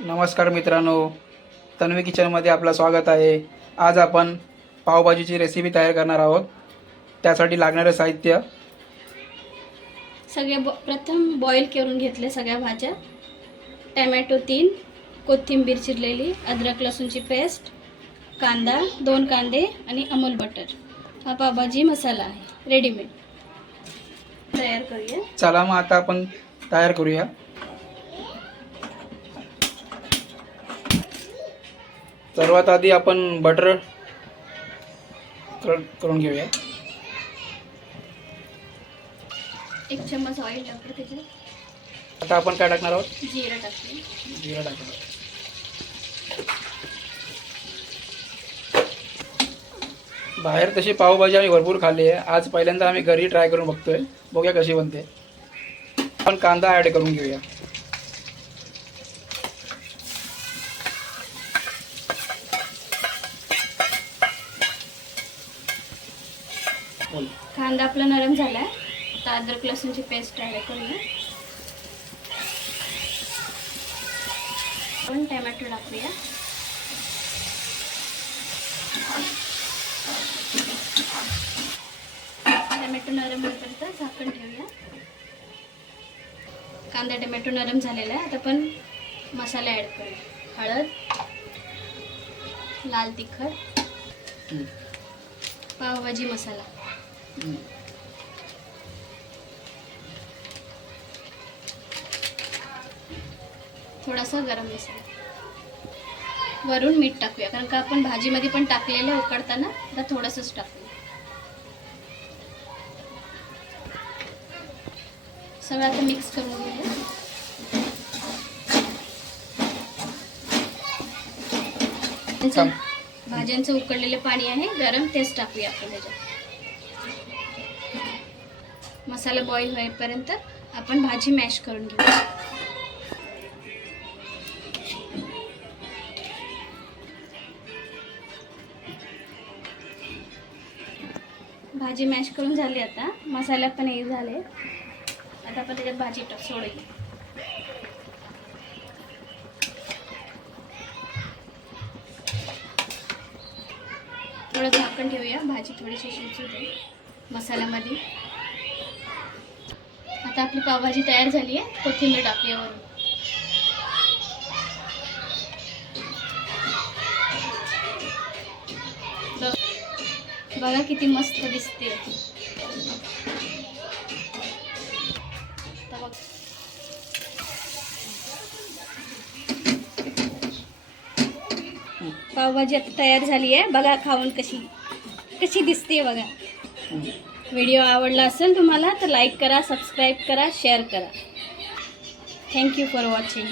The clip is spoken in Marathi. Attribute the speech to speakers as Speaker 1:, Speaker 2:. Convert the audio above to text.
Speaker 1: नमस्कार मित्रांनो. तन्वी किचनमध्ये आपलं स्वागत आहे. आज आपण पावभाजीची रेसिपी तयार करणार आहोत. त्यासाठी लागणारं साहित्य.
Speaker 2: सगळे ब प्रथम बॉईल करून घेतले सगळ्या भाज्या. टॅमॅटो तीन कोथिंबीर चिरलेली अद्रक लसूणची पेस्ट कांदा दोन कांदे आणि अमूल बटर. हा पावभाजी मसाला आहे. रेडीमेड तयार करूया.
Speaker 1: चला मग आता आपण तयार करूया. सर्वात आधी आपण बटर कर- करून घेऊया.
Speaker 2: एक चम्मच ऑइल टाकू त्याच्यात.
Speaker 1: आता आपण काय टाकणार आहोत?
Speaker 2: जिरं टाकते
Speaker 1: जिरा टाकणार आहोत. बाहेर तशी पावभाजी आम्ही भरपूर खाल्ली आहे. आज पहिल्यांदा आम्ही घरी ट्राय करून बघतोय. बघूया कशी बनते. आपण कांदा ॲड करून घेऊया. बोल.
Speaker 2: कांदा आपला नरम झाला आहे आता अद्रक लसूणची पेस्ट ॲड करूया आपण टॅमॅटो टाकूया टमॅटो नरम होईपर्यंत झाकण ठेवूया कांदा टमॅटो नरम झालेला आहे आता आपण मसाला ॲड करूया हळद लाल तिखट. पावभाजी मसाला. थोडासा गरम मसाला. वरून मीठ टाकूया कारण का आपण भाजीमध्ये पण टाकलेलं आहे उकडताना आता थोडंसंच टाकूया. सगळं आता मिक्स करून घेऊया. भाज्यांचं उकडलेलं पाणी आहे गरम तेच टाकूया आपण त्याच्यात मसाला बॉईल होईपर्यंत आपण भाजी मॅश करून घेऊ. भाजी मॅश करून झाली आता. मसाला पण हे झाले. आता आपण त्याच्यात भाजी टाक सोडेल थोडं झाकण ठेवूया. भाजी थोडीशी शिजू दे मसाल्यामध्ये. आता आपली पावभाजी तयार आहे, कोथिंबीर टाकूया वरून. बघ- किती मस्त दिसते. पावभाजी आता तयार झाली आहे. बघा खाऊन कशी कशी दिसते बघा.
Speaker 1: हम्म.
Speaker 2: व्हिडिओ आवडला असेल तुम्हाला तर लाईक करा सबस्क्राईब करा शेअर करा. Thank you for watching